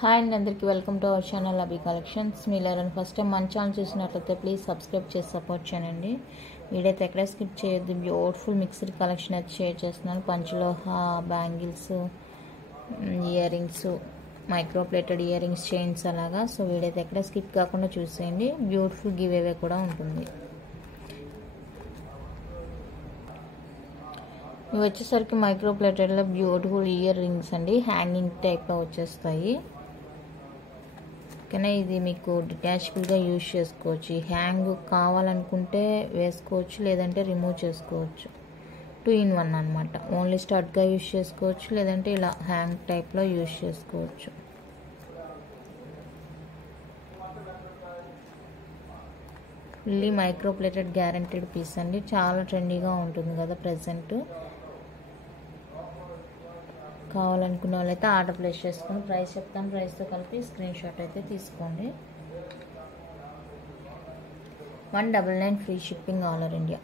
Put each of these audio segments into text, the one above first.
Hi అండి, అందరికీ welcome to our channel Abhi collections. మీరు ఫస్ట్ టైం మన ఛానల్ చూసినట్లయితే ప్లీజ్ సబ్స్క్రైబ్ చేసి సపోర్ట్ చేయండి. వీడియో అయితే ఎక్కడ స్కిప్ చేయొద్దు. బ్యూటిఫుల్ మిక్స్డ్ కలెక్షన్ అయితే షేర్ చేస్తున్నాను. Panchaloha bangles, earrings, micro plated earrings, chains అలాగా. సో వీడియో అయితే ఎక్కడ స్కిప్ కాకుండా చూసేయండి. బ్యూటిఫుల్ గివ్ అవే కూడా ఉంటుంది. ఇవి వచ్చేసరికి మైక్రో ప్లేటెడ్లో బ్యూటిఫుల్ ఇయర్ రింగ్స్ అండి. హ్యాంగింగ్ టైప్లో వచ్చేస్తాయి. ఓకేనా, ఇది మీకు డిటాచబుల్గా యూజ్ చేసుకోవచ్చు. హ్యాంగ్ కావాలనుకుంటే వేసుకోవచ్చు, లేదంటే రిమూవ్ చేసుకోవచ్చు. 2 in 1 అనమాట. ఓన్లీ స్టడ్గా యూజ్ చేసుకోవచ్చు, లేదంటే ఇలా హ్యాంగ్ టైప్లో యూజ్ చేసుకోవచ్చు. Fully micro plated guaranteed piece అండి. చాలా ట్రెండీగా ఉంటుంది కదా ప్రజెంట్. కావాలనుకున్న వాళ్ళైతే ఆర్డర్ ప్లేస్ చేసుకొని ప్రైస్ చెప్తాను. ప్రైస్తో కలిపి స్క్రీన్ షాట్ అయితే తీసుకోండి. 199 free shipping all over India.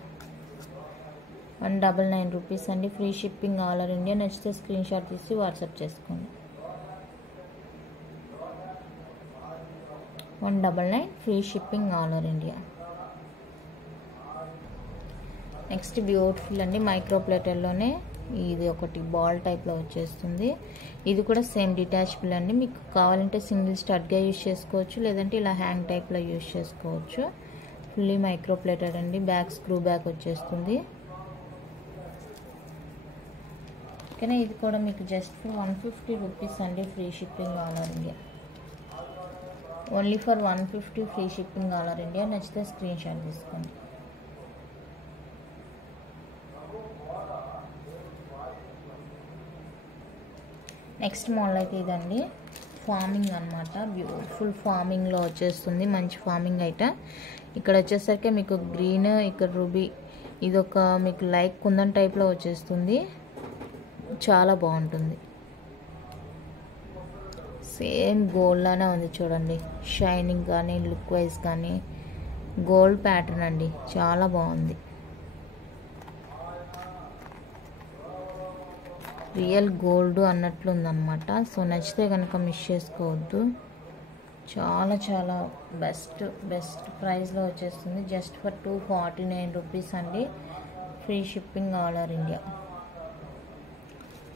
199 rupees అండి, free shipping all over India. నచ్చితే స్క్రీన్ షాట్ తీసి వాట్సాప్ చేసుకోండి. 199 free shipping all over India. Next beautiful అండి, మైక్రో ప్లేటర్లోనే ఇది ఒకటి బాల్ టైప్లో వచ్చేస్తుంది. ఇది కూడా సేమ్ డిటాచబుల్ అండి. మీకు కావాలంటే సింగిల్ స్టడ్గా యూజ్ చేసుకోవచ్చు, లేదంటే ఇలా హ్యాంగ్ టైప్లో యూజ్ చేసుకోవచ్చు. ఫుల్లీ మైక్రో ప్లేటెడ్ అండి. బ్యాక్ స్క్రూ బ్యాక్ వచ్చేస్తుంది. ఓకేనా, ఇది కూడా మీకు జస్ట్ ఫర్ 150 రూపీస్ అండి, free shipping all over India. Only for 150 free shipping all over India. నచ్చితే స్క్రీన్ షాట్ తీసుకోండి. నెక్స్ట్ మోడల్ అయితే ఇదండి, ఫార్మింగ్ అనమాట. బ్యూటిఫుల్ ఫార్మింగ్లో వచ్చేస్తుంది. మంచి ఫార్మింగ్ ఐటమ్. ఇక్కడ వచ్చేసరికి మీకు గ్రీన్, ఇక్కడ రూబీ, ఇదొక మీకు లైక్ కుందన్ టైప్లో వచ్చేస్తుంది. చాలా బాగుంటుంది. సేమ్ గోల్డ్ లానే ఉంది చూడండి. షైనింగ్ కానీ లుక్ వైజ్ కానీ గోల్డ్ ప్యాటర్న్ అండి. చాలా బాగుంది. రియల్ గోల్డ్ అన్నట్లు ఉందన్నమాట. సో నచ్చితే కనుక మిస్ చేసుకోవద్దు. చాలా చాలా బెస్ట్ ప్రైస్లో వచ్చేస్తుంది. జస్ట్ ఫర్ 249 రూపీస్ అండి, free shipping all over India.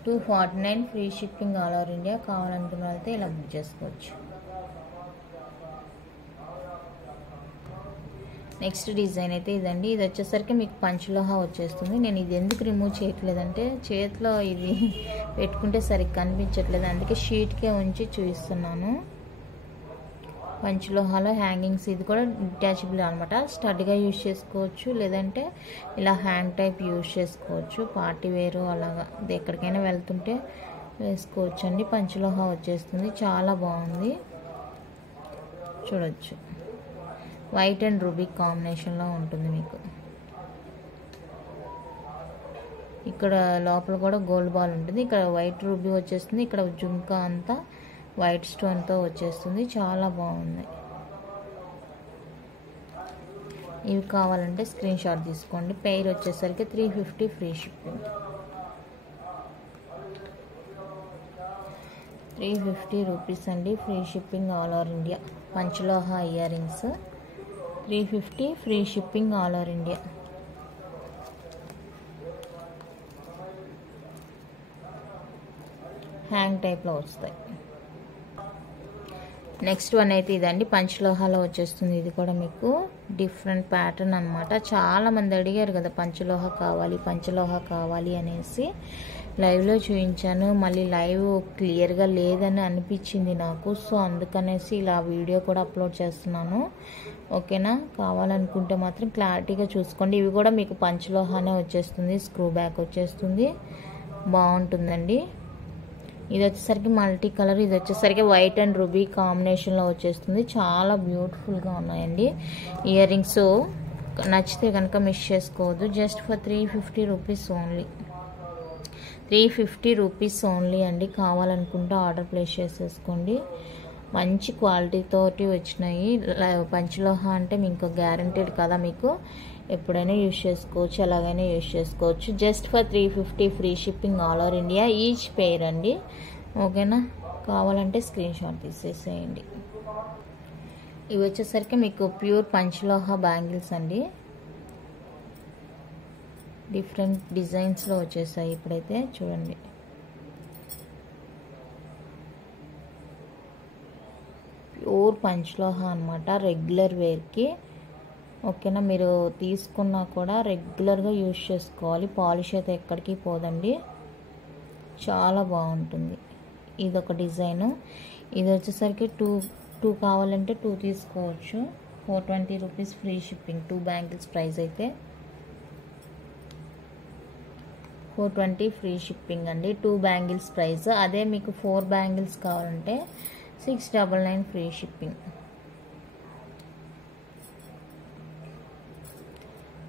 249 free shipping all over India. కావాలనుకున్న వాళ్ళైతే ఇలా బుక్ చేసుకోవచ్చు. నెక్స్ట్ డిజైన్ అయితే ఇదండి. ఇది వచ్చేసరికి మీకు పంచలోహ వచ్చేస్తుంది. నేను ఇది ఎందుకు రిమూవ్ చేయట్లేదంటే చేతిలో ఇది పెట్టుకుంటే సరిగ్గా కనిపించట్లేదు, అందుకే షీట్కే ఉంచి చూపిస్తున్నాను. పంచలోహాలో హ్యాంగింగ్స్. ఇది కూడా డిటాచబుల్ అనమాట. స్టడ్గా యూజ్ చేసుకోవచ్చు, లేదంటే ఇలా హ్యాంగ్ టైప్ యూజ్ చేసుకోవచ్చు. పార్టీ వేరు అలాగా ఎక్కడికైనా వెళ్తుంటే వేసుకోవచ్చు అండి. పంచలోహ వచ్చేస్తుంది. చాలా బాగుంది, చూడొచ్చు. వైట్ అండ్ రూబీ కాంబినేషన్లో ఉంటుంది మీకు. ఇక్కడ లోపల కూడా గోల్డ్ బాల్ ఉంటుంది. ఇక్కడ వైట్ రూబీ వచ్చేస్తుంది. ఇక్కడ జుంకా అంతా వైట్ స్టోన్తో వచ్చేస్తుంది. చాలా బాగుంది. ఇవి కావాలంటే స్క్రీన్ షాట్ తీసుకోండి. పెయిర్ వచ్చేసరికి 350 ఫ్రీ షిప్పింగ్. 350 రూపీస్ అండి, free shipping all over India. Panchaloha earrings 350 free shipping all over India. Hang టైప్లో వస్తాయి. నెక్స్ట్ వన్ అయితే ఇదండి, పంచలోహాలో వచ్చేస్తుంది. ఇది కూడా మీకు డిఫరెంట్ ప్యాటర్న్ అనమాట. చాలామంది అడిగారు కదా పంచలోహ కావాలి అనేసి. లైవ్లో చూపించాను, మళ్ళీ లైవ్ క్లియర్గా లేదని అనిపించింది నాకు. సో అందుకనేసి ఇలా వీడియో కూడా అప్లోడ్ చేస్తున్నాను. ఓకేనా, కావాలనుకుంటే మాత్రం క్లారిటీగా చూసుకోండి. ఇవి కూడా మీకు పంచలోహానే వచ్చేస్తుంది. స్క్రూ బ్యాక్ వచ్చేస్తుంది. బాగుంటుందండి. ఇది వచ్చేసరికి మల్టీ కలర్. ఇది వచ్చేసరికి వైట్ అండ్ రూబీ కాంబినేషన్లో వచ్చేస్తుంది. చాలా బ్యూటిఫుల్గా ఉన్నాయండి ఇయర్ రింగ్స్. నచ్చితే కనుక మిస్ చేసుకోవద్దు. Just for 350 rupees only. 350 rupees only అండి. కావాలనుకుంటే ఆర్డర్ ప్లేస్ చేసేసుకోండి. మంచి క్వాలిటీతోటి వచ్చినాయి. పంచలోహ అంటే మీకు గ్యారంటీడ్ కదా, మీకు ఎప్పుడైనా యూజ్ చేసుకోవచ్చు, ఎలాగైనా యూజ్ చేసుకోవచ్చు. Just for 350 free shipping all over India. Each pair అండి. ఓకేనా, కావాలంటే స్క్రీన్ షాట్ తీసేసేయండి. ఇవి వచ్చేసరికి మీకు ప్యూర్ పంచలోహ బ్యాంగిల్స్ అండి. డిఫరెంట్ డిజైన్స్లో వచ్చేసాయి ఇప్పుడైతే చూడండి. ప్యూర్ పంచలోహ అనమాట, రెగ్యులర్ వేర్కి. ఓకేనా, మీరు తీసుకున్నా కూడా రెగ్యులర్గా యూజ్ చేసుకోవాలి. పాలిష్ అయితే ఎక్కడికి పోదండి, చాలా బాగుంటుంది. ఇది ఒక డిజైను. ఇది వచ్చేసరికి టూ కావాలంటే 2 తీసుకోవచ్చు. 420 rupees free shipping. 2 bangles price అయితే 420 ఫ్రీ షిప్పింగ్ అండి. 2 బ్యాంగిల్స్ ప్రైస్. అదే మీకు 4 బ్యాంగిల్స్ కావాలంటే 699 free shipping.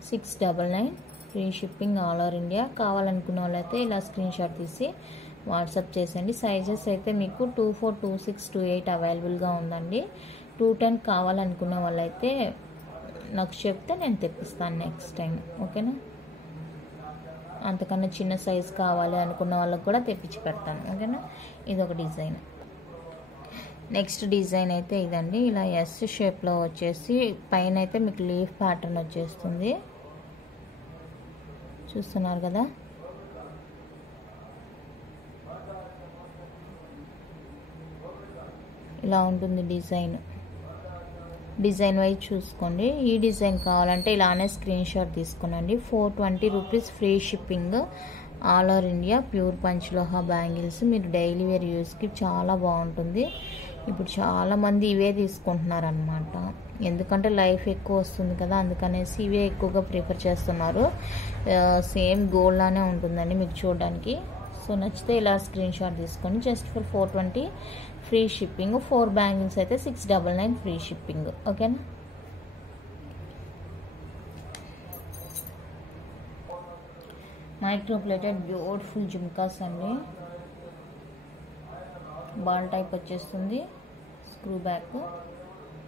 699 free shipping all over India. కావాలనుకున్న వాళ్ళైతే ఇలా స్క్రీన్ షాట్ తీసి వాట్సాప్ చేసేయండి. సైజెస్ అయితే మీకు 24, 26, 28 అవైలబుల్గా ఉందండి. 210 కావాలనుకున్న వాళ్ళైతే నాకు చెప్తే నేను తెప్పిస్తాను నెక్స్ట్ టైం. ఓకేనా, అంతకన్నా చిన్న సైజ్ కావాలి అనుకున్న వాళ్ళకి కూడా తెప్పించి పెడతాను. ఓకేనా, ఇది ఒక డిజైన్. నెక్స్ట్ డిజైన్ అయితే ఇదండి. ఇలా ఎస్ షేప్లో వచ్చేసి పైన అయితే మీకు లీఫ్ ప్యాటర్న్ వచ్చేస్తుంది. చూస్తున్నారు కదా, ఇలా ఉంటుంది డిజైన్ వైజ్ చూసుకోండి. ఈ డిజైన్ కావాలంటే ఇలానే స్క్రీన్ షాట్ తీసుకోనండి. 420 rupees free shipping all over India. Pure panchaloha bangles మీరు డైలీ వేర్ యూస్కి చాలా బాగుంటుంది. ఇప్పుడు చాలామంది ఇవే తీసుకుంటున్నారు అనమాట, ఎందుకంటే లైఫ్ ఎక్కువ వస్తుంది కదా, అందుకనేసి ఇవే ఎక్కువగా ప్రిఫర్ చేస్తున్నారు. సేమ్ గోల్డ్ లానే ఉంటుందండి మీకు చూడడానికి. సో నచ్చితే ఇలా స్క్రీన్ షాట్ తీసుకొని just for 420 free shipping. 4 bangles అయితే 699 ఫ్రీ షిప్పింగ్. ఓకేనా, మైక్రో ప్లేటెడ్ బ్యూటిఫుల్ జుమ్కాస్ అండి. బాల్ టైప్ వచ్చేస్తుంది, స్క్రూ బ్యాక్,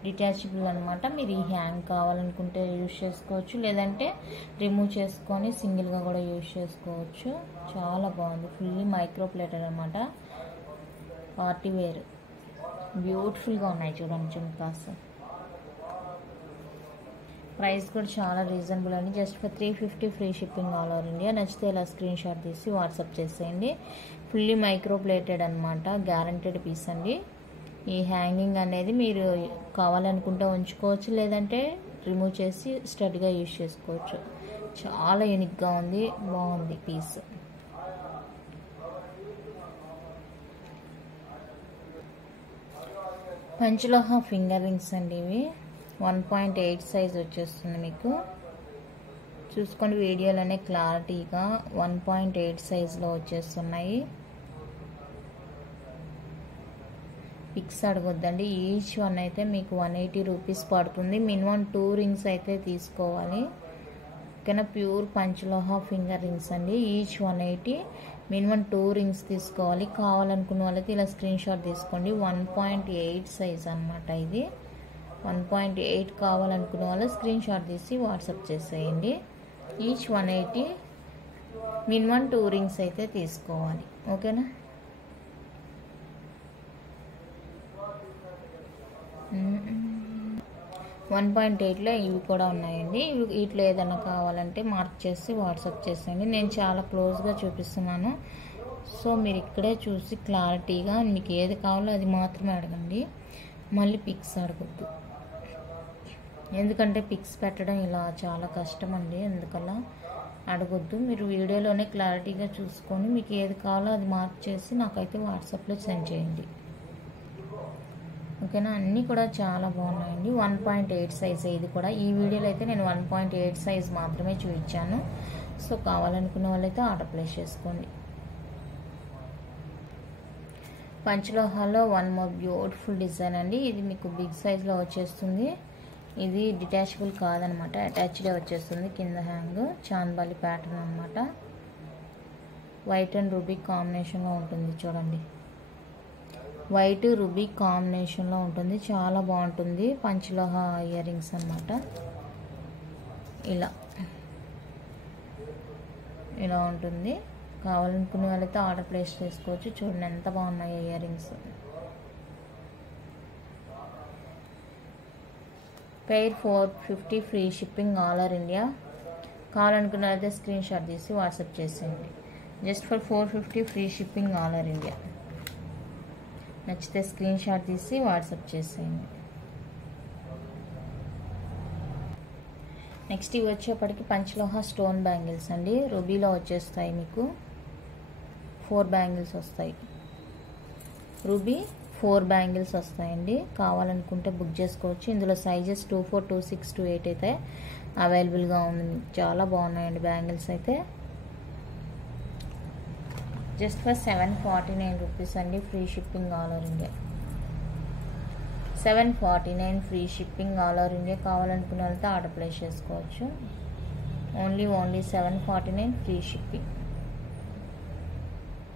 డిటాచబుల్ అనమాట. మీరు ఈ హ్యాంగ్ కావాలనుకుంటే యూజ్ చేసుకోవచ్చు, లేదంటే రిమూవ్ చేసుకొని సింగిల్గా కూడా యూజ్ చేసుకోవచ్చు. చాలా బాగుంది, ఫుల్లీ మైక్రో ప్లేటెడ్ అనమాట. పార్టీ వేర్ బ్యూటిఫుల్గా ఉన్నాయి చూడండి జుమ్కాస్. ప్రైస్ కూడా చాలా రీజనబుల్ అండి, just for 350 free shipping all over India. నచ్చితే ఇలా స్క్రీన్ షాట్ తీసి వాట్సాప్ చేసేయండి. ఫుల్లీ మైక్రో ప్లేటెడ్ అనమాట, గ్యారంటెడ్ పీస్ అండి. ఈ హ్యాంగింగ్ అనేది మీరు కావాలనుకుంటే ఉంచుకోవచ్చు, లేదంటే రిమూవ్ చేసి స్టడ్గా యూజ్ చేసుకోవచ్చు. చాలా యూనిక్గా ఉంది, బాగుంది పీస్. పంచలోహ ఫింగర్ రింగ్స్ అండి ఇవి. 1.8 సైజ్ వచ్చేస్తుంది మీకు. చూసుకోండి వీడియోలోనే క్లారిటీగా 1.8 సైజులో వచ్చేస్తున్నాయి. పిక్స్ అడగొద్దండి. ఈచ్ వన్ అయితే మీకు 180 రూపీస్ పడుతుంది. మినిమం 2 రింగ్స్ అయితే తీసుకోవాలి. ఓకేనా, ప్యూర్ పంచలోహ ఫింగర్ రింగ్స్ అండి. ఈచ్ 180, మినిమం 2 రింగ్స్ తీసుకోవాలి. కావాలనుకున్న వాళ్ళైతే ఇలా స్క్రీన్ షాట్ తీసుకోండి. 1.8 సైజ్ అనమాట ఇది. 1.8 కావాలనుకున్న వాళ్ళు స్క్రీన్ షాట్ తీసి వాట్సాప్ చేసేయండి. ఈచ్ 180, మినిమం 2 రింగ్స్ అయితే తీసుకోవాలి. ఓకేనా, 1.8లో ఇవి కూడా ఉన్నాయండి. వీటిలో ఏదైనా కావాలంటే మార్క్ చేసి వాట్సాప్ చేసేయండి. నేను చాలా క్లోజ్గా చూపిస్తున్నాను, సో మీరు ఇక్కడే చూసి క్లారిటీగా మీకు ఏది కావాలో అది మాత్రమే అడగండి. మళ్ళీ పిక్స్ అడగద్దు, ఎందుకంటే పిక్స్ పెట్టడం ఇలా చాలా కష్టం అండి. ఎందుకలా అడగొద్దు. మీరు వీడియోలోనే క్లారిటీగా చూసుకొని మీకు ఏది కావాలో అది మార్క్ చేసి నాకైతే వాట్సాప్లో సెండ్ చేయండి. ఓకేనా, అన్నీ కూడా చాలా బాగున్నాయండి. 1.8 సైజ్ ఇది కూడా. ఈ వీడియోలో అయితే నేను 1.8 సైజ్ మాత్రమే చూపించాను. సో కావాలనుకున్న వాళ్ళైతే ఆర్డర్ ప్లేస్ చేసుకోండి. పంచలోహాలో వన్ మోర్ బ్యూటిఫుల్ డిజైన్ అండి. ఇది మీకు బిగ్ సైజ్లో వచ్చేస్తుంది. ఇది డిటాచబుల్ కాదనమాట, అటాచ్డే వచ్చేస్తుంది. కింద హ్యాంగ్ చాంద్బాలి ప్యాటర్న్ అనమాట. వైట్ అండ్ రూబీ కాంబినేషన్లో ఉంటుంది చూడండి. వైట్ రూబీ కాంబినేషన్లో ఉంటుంది, చాలా బాగుంటుంది. పంచలోహ ఇయర్ రింగ్స్ అనమాట. ఇలా ఉంటుంది. కావాలనుకునే వాళ్ళైతే ఆర్డర్ ప్లేస్ చేసుకోవచ్చు. చూడండి ఎంత బాగున్నాయి earrings. Pair 450 free shipping all over India. కావాలనుకున్నట్లయితే స్క్రీన్ షాట్ తీసి వాట్సాప్ చేసేయండి. Just for 450 free shipping all over India. నచ్చితే స్క్రీన్ షాట్ తీసి వాట్సాప్ చేసేయండి. నెక్స్ట్ ఇవి వచ్చేప్పటికి పంచలోహ స్టోన్ బ్యాంగిల్స్ అండి. రూబీలో వచ్చేస్తాయి మీకు 4 బ్యాంగిల్స్ వస్తాయి. రూబీ 4 బ్యాంగిల్స్ వస్తాయండి. కావాలనుకుంటే బుక్ చేసుకోవచ్చు. ఇందులో సైజెస్ 24, 26, 28 అయితే అవైలబుల్గా ఉంది. చాలా బాగున్నాయండి బ్యాంగిల్స్ అయితే. జస్ట్ ఫర్ 749 రూపీస్ అండి. Free shipping all over India. 749 free shipping all over India. కావాలనుకున్న వాళ్ళతో ఆర్డర్ ప్లేస్ చేసుకోవచ్చు. Only 749 free shipping.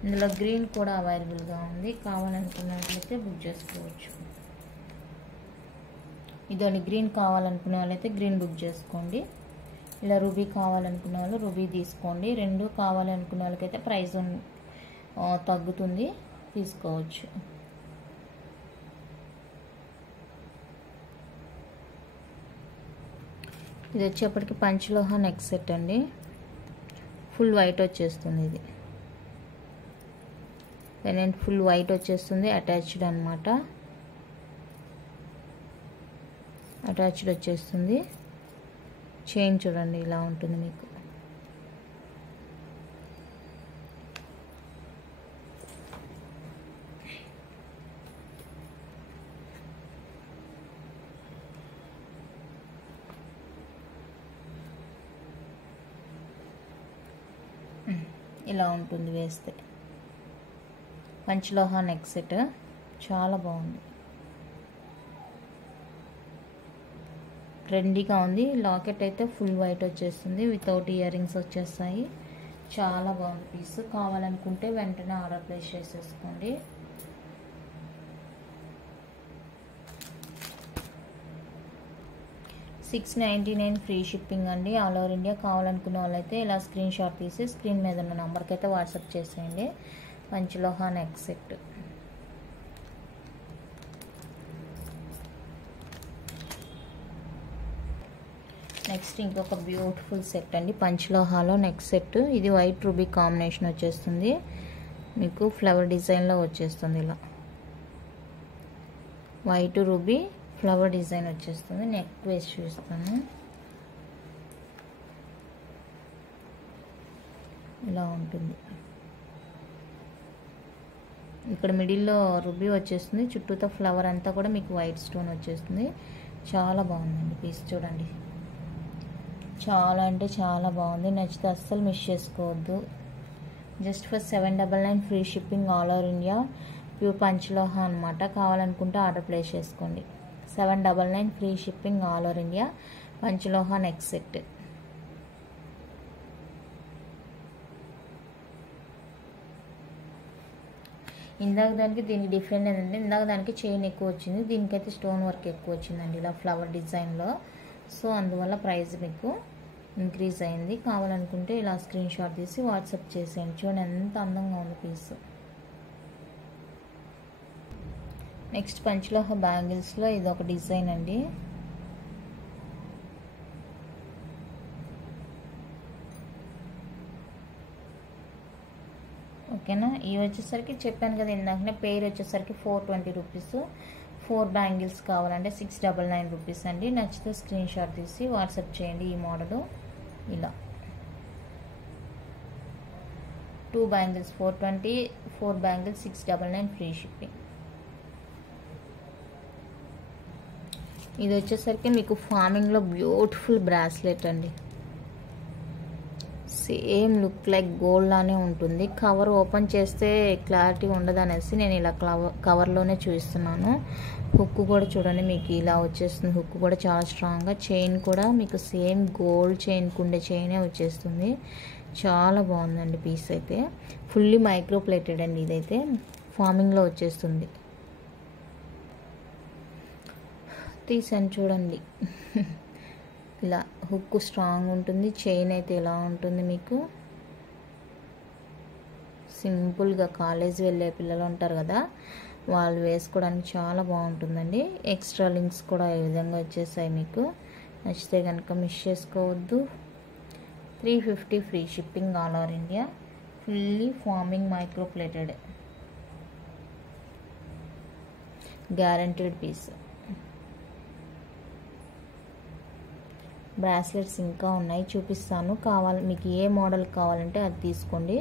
ఇందులో గ్రీన్ కూడా అవైలబుల్గా ఉంది. కావాలనుకున్నట్లయితే బుక్ చేసుకోవచ్చు. ఇదోని గ్రీన్ కావాలనుకునే వాళ్ళైతే గ్రీన్ బుక్ చేసుకోండి. ఇలా రూబీ కావాలనుకునే వాళ్ళు రూబీ తీసుకోండి. 2 కావాలనుకునే వాళ్ళకైతే ప్రైస్ తగ్గుతుంది, తీసుకోవచ్చు. ఇది వచ్చేప్పటికి పంచలోహ నెక్ సెట్ అండి. ఫుల్ వైట్ వచ్చేస్తుంది. ఇది పెనెంట్ ఫుల్ వైట్ వచ్చేస్తుంది. అటాచ్డ్ అనమాట. అటాచ్డ్ వచ్చేస్తుంది. చైన్ చూడండి ఇలా ఉంటుంది మీకు. ఇలా ఉంటుంది వేస్తే. పంచలోహ నెక్ సెట్ చాలా బాగుంది. ట్రెండీగా ఉంది. లాకెట్ అయితే ఫుల్ వైట్ వచ్చేస్తుంది. వితౌట్ ఇయర్ రింగ్స్ వచ్చేస్తాయి. చాలా బాగుంది పీస్. కావాలనుకుంటే వెంటనే ఆర్డర్ ప్లేస్ చేసేసుకోండి. $699 ఫ్రీ షిప్పింగ్ అండి ఆల్ ఓవర్ ఇండియా. కావాలనుకున్న వాళ్ళైతే ఇలా స్క్రీన్ షాట్ తీసి స్క్రీన్ మీద ఉన్న నెంబర్కి అయితే వాట్సాప్ చేసేయండి. పంచలోహ నెక్ సెట్. నెక్స్ట్ ఇంకొక బ్యూటిఫుల్ సెట్ అండి. పంచలోహాలో నెక్ సెట్. ఇది వైట్ రూబీ కాంబినేషన్ వచ్చేస్తుంది. మీకు ఫ్లవర్ డిజైన్లో వచ్చేస్తుంది. ఇలా వైట్ రూబీ ఫ్లవర్ డిజైన్ వచ్చేస్తుంది. నెక్ వేసి చూస్తాను. ఇలా ఉంటుంది. ఇక్కడ మిడిల్లో రూబీ వచ్చేస్తుంది. చుట్టూతో ఫ్లవర్ అంతా కూడా మీకు వైట్ స్టోన్ వచ్చేస్తుంది. చాలా బాగుందండి పీస్. చూడండి చాలా అంటే చాలా బాగుంది. నచ్చితే అస్సలు మిస్ చేసుకోవద్దు. Just for 799 free shipping all over India. Pure panchaloha అనమాట. కావాలనుకుంటే ఆర్డర్ ప్లేస్ చేసుకోండి. 799 free shipping all over India. Panchaloha neck set. ఇందాక దానికి దీనికి డిఫరెంట్ ఏంటంటే ఇందాక దానికి చైన్ ఎక్కువ వచ్చింది. దీనికైతే స్టోన్ వర్క్ ఎక్కువ వచ్చిందండి ఇలా ఫ్లవర్ డిజైన్లో. సో అందువల్ల ప్రైస్ మీకు ఇంక్రీజ్ అయింది. కావాలనుకుంటే ఇలా స్క్రీన్ షాట్ తీసి వాట్సాప్ చేసేయండి. చూడండి ఎంత అందంగా ఉంది పీస్. నెక్స్ట్ పంచలోహ బ్యాంగిల్స్లో ఇది ఒక డిజైన్ అండి. ఓకేనా. ఇవి వచ్చేసరికి చెప్పాను కదా ఇందాకనే, పేరు వచ్చేసరికి 420 రూపీస్. 4 బ్యాంగిల్స్ కావాలంటే 699 రూపీస్ అండి. నచ్చితే స్క్రీన్ షాట్ తీసి వాట్సాప్ చేయండి. ఈ మోడలు ఇలా 2 బ్యాంగిల్స్ 420, 4 బ్యాంగిల్స్ 699 ఫ్రీ షిప్పింగ్. ఇది వచ్చేసరికి మీకు ఫార్మింగ్లో బ్యూటిఫుల్ బ్రాస్లెట్ అండి. సేమ్ లుక్ లైక్ గోల్డ్ లానే ఉంటుంది. కవర్ ఓపెన్ చేస్తే క్లారిటీ ఉండదు అనేసి నేను ఇలా కవర్లోనే చూపిస్తున్నాను. హుక్ కూడా చూడండి మీకు ఇలా వచ్చేస్తుంది. హుక్ కూడా చాలా స్ట్రాంగ్గా. చైన్ కూడా మీకు సేమ్ గోల్డ్ చైన్కి ఉండే చైనే వచ్చేస్తుంది. చాలా బాగుందండి పీస్ అయితే. ఫుల్లీ మైక్రో ప్లేటెడ్ అండి. ఇదైతే ఫార్మింగ్లో వచ్చేస్తుంది. తీసాను చూడండి. ఇలా హుక్ స్ట్రాంగ్ ఉంటుంది. చైన్ అయితే ఇలా ఉంటుంది మీకు. సింపుల్గా కాలేజ్ వెళ్ళే పిల్లలు ఉంటారు కదా, వాళ్ళు వేసుకోవడానికి చాలా బాగుంటుందండి. ఎక్స్ట్రా లింక్స్ కూడా ఈ విధంగా వచ్చేసాయి. మీకు నచ్చితే కనుక మిస్ చేసుకోవద్దు. 350 free shipping all over India. Fully forming micro plated guaranteed piece. Bracelets ఇంకా ఉన్నాయి, చూపిస్తాను. మీకు ఏ మోడల్ కావాలంటే అది తీసుకోండి.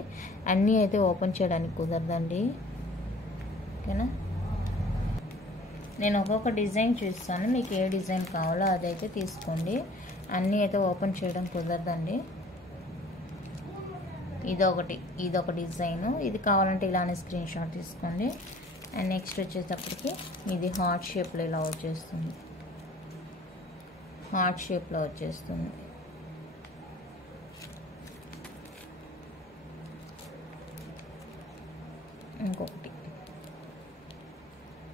అన్నీ అయితే ఓపెన్ చేయడానికి కుదరదండి, ఓకేనా. నేను ఒక్కొక్క డిజైన్ చూస్తాను, మీకు ఏ డిజైన్ కావాలో అదైతే తీసుకోండి. అన్నీ అయితే ఓపెన్ చేయడం కుదరదండి. ఇదొక డిజైను. ఇది కావాలంటే ఇలానే స్క్రీన్ షాట్ తీసుకోండి. అండ్ నెక్స్ట్ వచ్చేటప్పటికి ఇది హార్ట్ షేప్లో ఇలా వచ్చేస్తుంది. హార్ట్ షేప్లో వచ్చేస్తుంది. ఇంకొకటి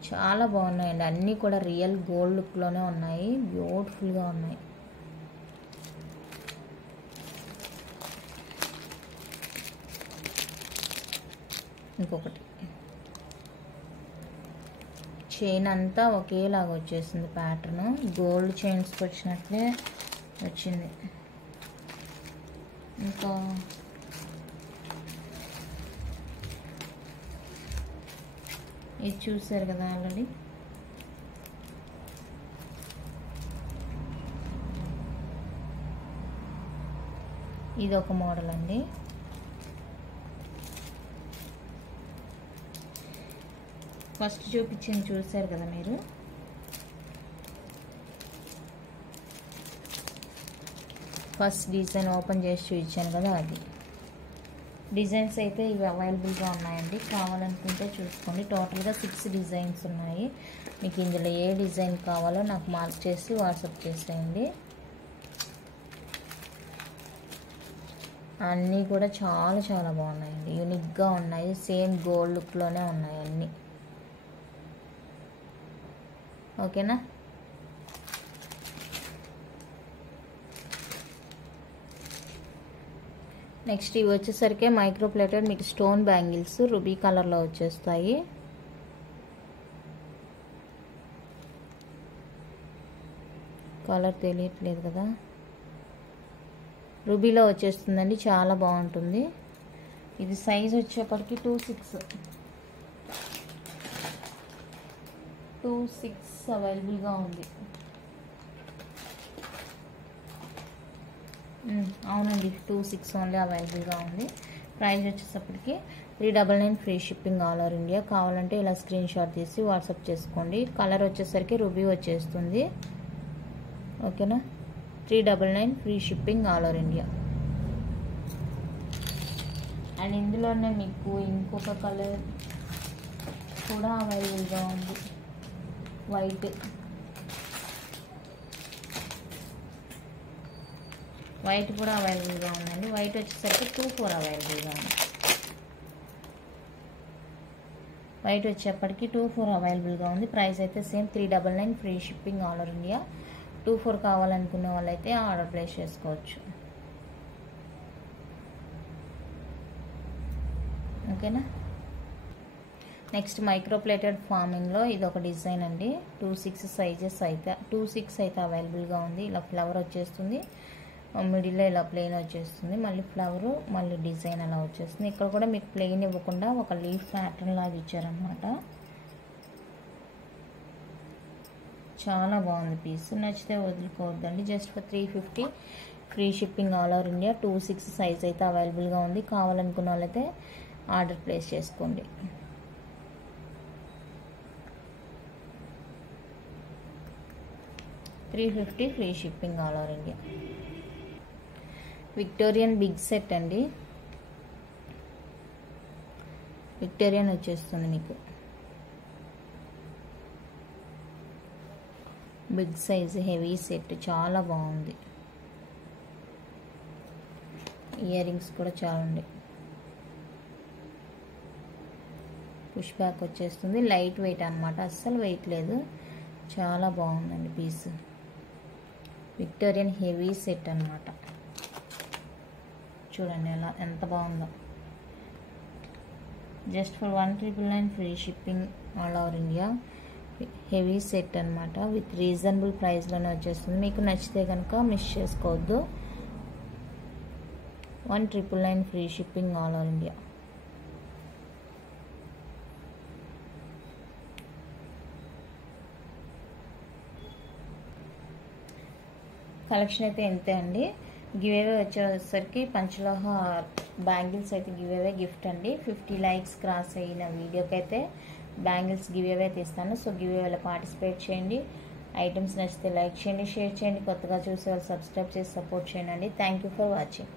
చాలా బాగున్నాయండి. అన్నీ కూడా రియల్ గోల్డ్ లుక్లోనే ఉన్నాయి, బ్యూటిఫుల్గా ఉన్నాయి. ఇంకొకటి చైన్ అంతా ఒకేలాగా వచ్చేసింది. ప్యాటర్న్ గోల్డ్ చైన్స్కి వచ్చినట్లే వచ్చింది. ఇంకా ఇది చూసారు కదా ఆల్రెడీ. ఇది ఒక మోడల్ అండి. ఫస్ట్ చూపించింది చూసారు కదా మీరు. ఫస్ట్ డిజైన్ ఓపెన్ చేసి చూపించాను కదా, అది డిజైన్స్ అయితే ఇవి అవైలబుల్గా ఉన్నాయండి. కావాలనుకుంటే చూసుకోండి. టోటల్గా 6 డిజైన్స్ ఉన్నాయి. మీకు ఇందులో ఏ డిజైన్ కావాలో నాకు మార్క్ చేసి వాట్సాప్ చేసేయండి. అన్నీ కూడా చాలా చాలా బాగున్నాయండి, యూనిక్గా ఉన్నాయి. సేమ్ గోల్డ్ లుక్లోనే ఉన్నాయి అన్నీ, ఓకేనా. నెక్స్ట్ ఇవి వచ్చేసరికి మైక్రో ప్లేటెడ్ మీకు స్టోన్ బ్యాంగిల్స్ రూబీ కలర్లో వచ్చేస్తాయి. కలర్ తెలియట్లేదు కదా, రూబీలో వచ్చేస్తుందండి, చాలా బాగుంటుంది. ఇది సైజ్ వచ్చేప్పటికి 2.6 అవైలబుల్గా ఉంది. అవునండి, 2.6 ఓన్లీ అవైలబుల్గా ఉంది. ప్రైస్ వచ్చేటప్పటికి 399 free shipping all over India. కావాలంటే ఇలా స్క్రీన్ షాట్ తీసి వాట్సాప్ చేసుకోండి. కలర్ వచ్చేసరికి రూబీ వచ్చేస్తుంది, ఓకేనా. 399 free shipping all over India. And ఇందులోనే మీకు ఇంకొక కలర్ కూడా అవైలబుల్గా ఉంది, వైట్ కూడా అవైలబుల్గా ఉందండి. వైట్ వచ్చేసరికి 2.4 అవైలబుల్గా ఉంది. వైట్ వచ్చేప్పటికి 2.4 అవైలబుల్గా ఉంది. ప్రైస్ అయితే same 399 free shipping all over India. 2.4 కావాలనుకునే వాళ్ళైతే ఆర్డర్ ప్లేస్ చేసుకోవచ్చు, ఓకేనా. నెక్స్ట్ మైక్రో ప్లేటెడ్ ఫార్మింగ్లో ఇది ఒక డిజైన్ అండి. 2.6 సైజెస్ అయితే 2.6 అయితే అవైలబుల్గా ఉంది. ఇలా ఫ్లవర్ వచ్చేస్తుంది, మిడిల్లో ఇలా ప్లెయిన్ వచ్చేస్తుంది, మళ్ళీ ఫ్లవరు మళ్ళీ డిజైన్ అలా వచ్చేస్తుంది. ఇక్కడ కూడా మీకు ప్లెయిన్ ఇవ్వకుండా ఒక లీఫ్ ప్యాటర్న్ లాగా ఇచ్చారనమాట. చాలా బాగుంది పీస్, నచ్చితే వదులుకోవద్దండి. Just for 350 free shipping all over India. 2.6 size అయితే అవైలబుల్గా ఉంది. కావాలనుకున్న వాళ్ళైతే ఆర్డర్ ప్లేస్ చేసుకోండి. $350 free shipping all over India. Victorian big set అండి. విక్టోరియన్ వచ్చేస్తుంది మీకు, బిగ్ సైజ్ హెవీ సెట్, చాలా బాగుంది. ఇయర్ రింగ్స్ కూడా చాలా ఉంది. పుష్ బ్యాక్ వచ్చేస్తుంది, లైట్ వెయిట్ అనమాట, అస్సలు వెయిట్ లేదు, చాలా బాగుందండి పీస్. విక్టోరియన్ హెవీ సెట్ అనమాట. చూడండి ఎంత బాగుందో. Just for 199 free shipping all over India heavy set అనమాట. విత్ రీజనబుల్ ప్రైస్లోనే వచ్చేస్తుంది. మీకు నచ్చితే కనుక మిస్ చేసుకోవద్దు. 1,999 free shipping all over India. Collection అయితే ఇంతే అండి. గివేవే వచ్చేసరికి పంచలోహ బ్యాంగిల్స్ అయితే గివేవే గిఫ్ట్ అండి. 50 లైక్స్ క్రాస్ అయిన వీడియోకి అయితే బ్యాంగిల్స్ గివేవే తీస్తాను. సో గివేవేలో పార్టిసిపేట్ చేయండి. ఐటమ్స్ నచ్చితే లైక్ చేయండి, షేర్ చేయండి. కొత్తగా చూసే వాళ్ళు సబ్స్క్రైబ్ చేసి సపోర్ట్ చేయండి. Thank you for watching.